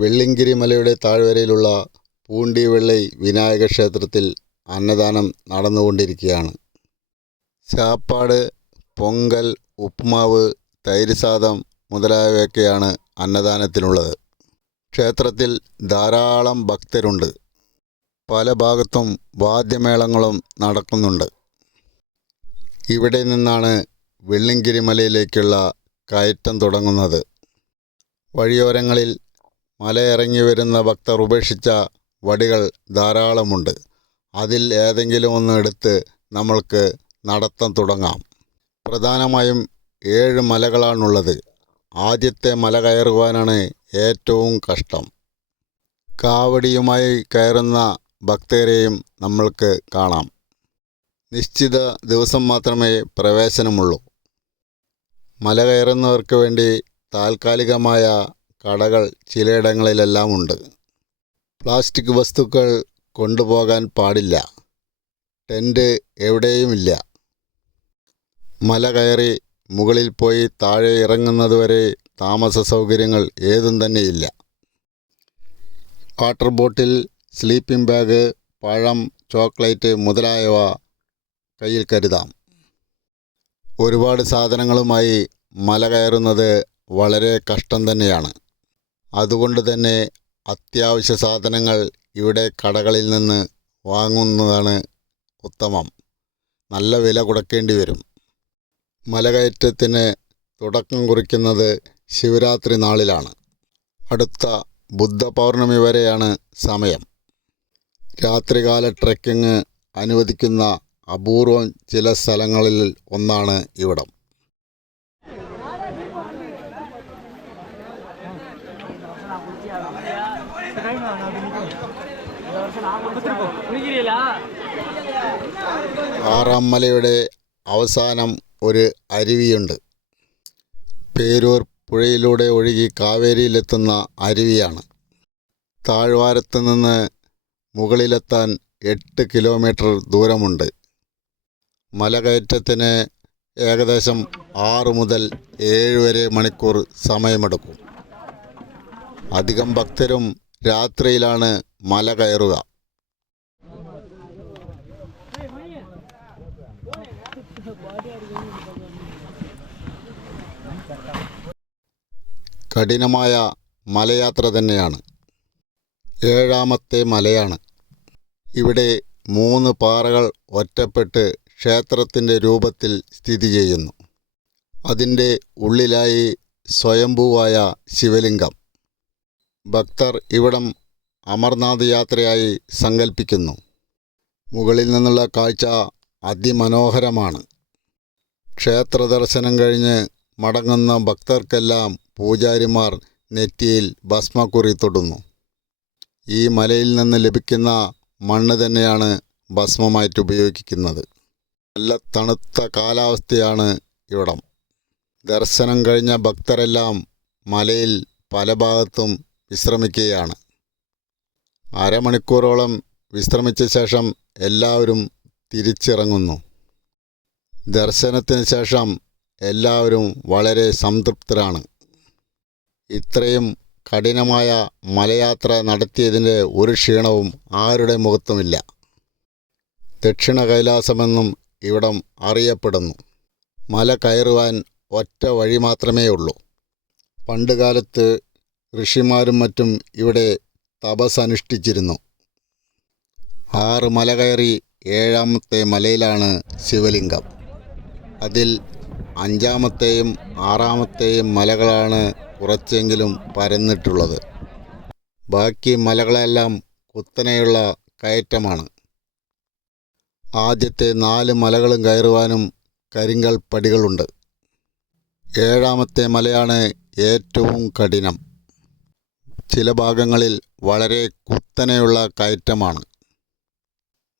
വെള്ളിങ്കിരി മലയുടെ താഴ്വരയിലുള്ള പൂണ്ടി വെള്ളൈ വിനായക ക്ഷേത്രത്തിൽ അന്നദാനം നടന്നുകൊണ്ടിരിക്കുകയാണ്. ശാപ്പാട്, പൊങ്കൽ, ഉപ്പുമാവ്, തൈര് സാദം മുതലായവയൊക്കെയാണ് അന്നദാനത്തിനുള്ളത്. ക്ഷേത്രത്തിൽ ധാരാളം ഭക്തരുണ്ട്. പല ഭാഗത്തും വാദ്യമേളങ്ങളും നടക്കുന്നുണ്ട്. ഇവിടെ നിന്നാണ് വെള്ളിങ്കിരി മലയിലേക്കുള്ള കയറ്റം തുടങ്ങുന്നത്. വഴിയോരങ്ങളിൽ മലയിറങ്ങി വരുന്ന ഭക്തർ ഉപേക്ഷിച്ച വടികൾ ധാരാളമുണ്ട്. അതിൽ ഏതെങ്കിലും ഒന്ന് എടുത്ത് നമ്മൾക്ക് നടത്തം തുടങ്ങാം. പ്രധാനമായും 7 മലകളാണുള്ളത്. ആദ്യത്തെ മല കയറുവാനാണ് ഏറ്റവും കഷ്ടം. കാവടിയുമായി കയറുന്ന ഭക്തരെയും നമ്മൾക്ക് കാണാം. നിശ്ചിത ദിവസം മാത്രമേ പ്രവേശനമുള്ളൂ. മല കയറുന്നവർക്ക് വേണ്ടി താൽക്കാലികമായ കടകൾ ചിലയിടങ്ങളിലെല്ലാം ഉണ്ട്. പ്ലാസ്റ്റിക് വസ്തുക്കൾ കൊണ്ടുപോകാൻ പാടില്ല. ടെൻ്റ് എവിടെയുമില്ല. മല കയറി മുകളിൽ പോയി താഴെ ഇറങ്ങുന്നതുവരെ താമസ സൗകര്യങ്ങൾ ഏതും തന്നെയില്ല. വാട്ടർ ബോട്ടിൽ, സ്ലീപ്പിംഗ് ബാഗ്, പഴം, ചോക്ലേറ്റ് മുതലായവ കയ്യിൽ കരുതാം. ഒരുപാട് സാധനങ്ങളുമായി മല കയറുന്നത് വളരെ കഷ്ടം തന്നെയാണ്. അതുകൊണ്ട് തന്നെ അത്യാവശ്യ സാധനങ്ങൾ ഇവിടെ കടകളിൽ നിന്ന് വാങ്ങുന്നതാണ് ഉത്തമം. നല്ല വില കൊടുക്കേണ്ടി വരും. മലകയറ്റത്തിന് തുടക്കം കുറിക്കുന്നത് ശിവരാത്രി നാളിലാണ്. അടുത്ത ബുദ്ധ പൗർണമി വരെയാണ് സമയം. രാത്രികാല ട്രെക്കിംഗ് അനുവദിക്കുന്ന അപൂർവം ചില സ്ഥലങ്ങളിൽ ഒന്നാണ് ഇവിടം. ആറാം മലയുടെ അവസാനം ഒരു അരുവിയുണ്ട്. പേരൂർ പുഴയിലൂടെ ഒഴുകി കാവേരിയിലെത്തുന്ന അരുവിയാണ്. താഴ്വാരത്ത് നിന്ന് മുകളിലെത്താൻ 8 കിലോമീറ്റർ ദൂരമുണ്ട്. മലകയറ്റത്തിന് ഏകദേശം 6 മുതൽ 7 വരെ മണിക്കൂർ സമയമെടുക്കും. അധികം ഭക്തരും രാത്രിയിലാണ് മല കയറുക. കഠിനമായ മലയാത്ര തന്നെയാണ്. 7ാമത്തെ മലയാണ്. ഇവിടെ 3 പാറകൾ ഒറ്റപ്പെട്ട് ക്ഷേത്രത്തിൻ്റെ രൂപത്തിൽ സ്ഥിതി ചെയ്യുന്നു. അതിൻ്റെ ഉള്ളിലായി സ്വയംഭൂവായ ശിവലിംഗം. ഭക്തർ ഇവിടം അമർനാഥ് യാത്രയായി സങ്കല്പിക്കുന്നു. മുകളിൽ നിന്നുള്ള കാഴ്ച അതിമനോഹരമാണ്. ക്ഷേത്ര ദർശനം കഴിഞ്ഞ് മടങ്ങുന്ന ഭക്തർക്കെല്ലാം പൂജാരിമാർ നെറ്റിയിൽ ഭസ്മക്കുറി തൊടുന്നു. ഈ മലയിൽ നിന്ന് ലഭിക്കുന്ന മണ്ണ് തന്നെയാണ് ഭസ്മമായിട്ട് ഉപയോഗിക്കുന്നത്. നല്ല തണുത്ത കാലാവസ്ഥയാണ് ഇവിടം. ദർശനം കഴിഞ്ഞ ഭക്തരെല്ലാം മലയിൽ പല ഭാഗത്തും വിശ്രമിക്കുകയാണ്. അരമണിക്കൂറോളം വിശ്രമിച്ച ശേഷം എല്ലാവരും തിരിച്ചിറങ്ങുന്നു. ദർശനത്തിന് ശേഷം എല്ലാവരും വളരെ സംതൃപ്തരാണ്. ഇത്രയും കഠിനമായ മലയാത്ര നടത്തിയതിൻ്റെ ഒരു ക്ഷീണവും ആരുടെ മുഖത്തുമില്ല. ദക്ഷിണ കൈലാസമെന്നും ഇവിടം അറിയപ്പെടുന്നു. മല കയറുവാൻ ഒറ്റ വഴി മാത്രമേ ഉള്ളൂ. പണ്ടുകാലത്ത് ഋഷിമാരും മറ്റും ഇവിടെ തപസ്സനുഷ്ഠിച്ചിരുന്നു. 6 മല കയറി 7ാമത്തെ മലയിലാണ് ശിവലിംഗം. അതിൽ 5ാമത്തെയും 6ാമത്തെയും മലകളാണ് കുറച്ചെങ്കിലും പരന്നിട്ടുള്ളത്. ബാക്കി മലകളെല്ലാം കുത്തനെയുള്ള കയറ്റമാണ്. ആദ്യത്തെ 4 മലകളും കയറുവാനും കരിങ്കൽ പടികളുണ്ട്. 7ാമത്തെ മലയാണ് ഏറ്റവും കഠിനം. ചില ഭാഗങ്ങളിൽ വളരെ കുത്തനെയുള്ള കയറ്റമാണ്.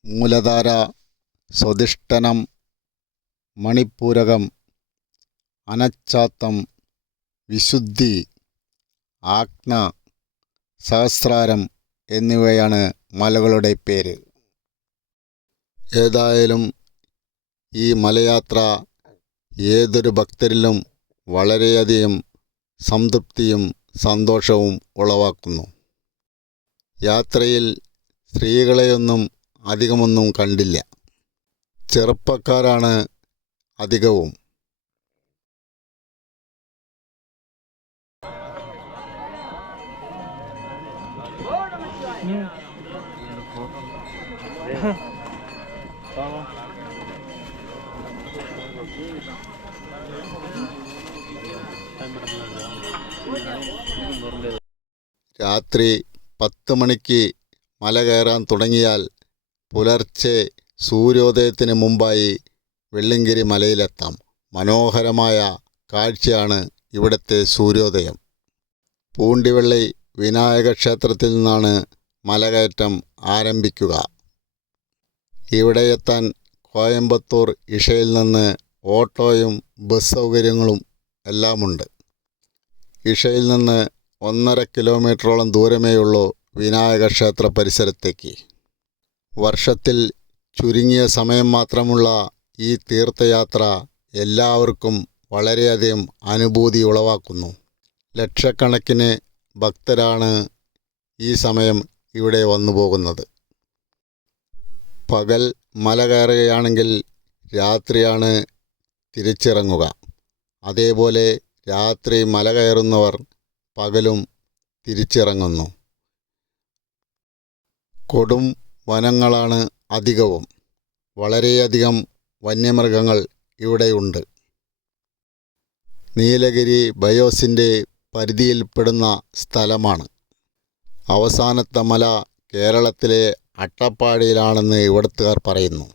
മൂലധാര, സ്വധിഷ്ഠനം, മണിപ്പൂരകം, അനച്ചാത്തം, വിശുദ്ധി, ആജ്ഞ, സഹസ്രാരം എന്നിവയാണ് മലകളുടെ പേര്. ഏതായാലും ഈ മലയാത്ര ഏതൊരു ഭക്തരിലും വളരെയധികം സംതൃപ്തിയും സന്തോഷവും ഉളവാക്കുന്നു. യാത്രയിൽ സ്ത്രീകളെയൊന്നും അധികമൊന്നും കണ്ടില്ല. ചെറുപ്പക്കാരാണ് അധികവും. രാത്രി 10 മണിക്ക് മല കയറാൻ തുടങ്ങിയാൽ പുലർച്ചെ സൂര്യോദയത്തിന് മുമ്പായി വെള്ളിയങ്കിരി മലയിലെത്താം. മനോഹരമായ കാഴ്ചയാണ് ഇവിടുത്തെ സൂര്യോദയം. പൂണ്ടിവള്ളി വിനായക ക്ഷേത്രത്തിൽ നിന്നാണ് മലകയറ്റം ആരംഭിക്കുക. ഇവിടെ എത്താൻ കോയമ്പത്തൂർ ഇഷയിൽ നിന്ന് ഓട്ടോയും ബസ് സൗകര്യങ്ങളും എല്ലാമുണ്ട്. ഇഷയിൽ നിന്ന് 1.5 കിലോമീറ്ററോളം ദൂരമേയുള്ളൂ വിനായക ക്ഷേത്ര പരിസരത്തേക്ക്. വർഷത്തിൽ ചുരുങ്ങിയ സമയം മാത്രമുള്ള ഈ തീർത്ഥയാത്ര എല്ലാവർക്കും വളരെയധികം അനുഭൂതി ഉളവാക്കുന്നു. ലക്ഷക്കണക്കിന് ഭക്തരാണ് ഈ സമയം ഇവിടെ വന്നു പോകുന്നത്. പകൽ മല കയറുകയാണെങ്കിൽ രാത്രിയാണ് തിരിച്ചിറങ്ങുക. അതേപോലെ രാത്രി മല കയറുന്നവർ പകലും തിരിച്ചിറങ്ങുന്നു. കൊടും വനങ്ങളാണ് അധികവും. വളരെയധികം വന്യമൃഗങ്ങൾ ഇവിടെയുണ്ട്. നീലഗിരി ബയോസിൻ്റെ പരിധിയിൽപ്പെടുന്ന സ്ഥലമാണ്. അവസാനത്തെ മല കേരളത്തിലെ അട്ടപ്പാടിയിലാണെന്ന് ഇവിടുത്തുകാർ പറയുന്നു.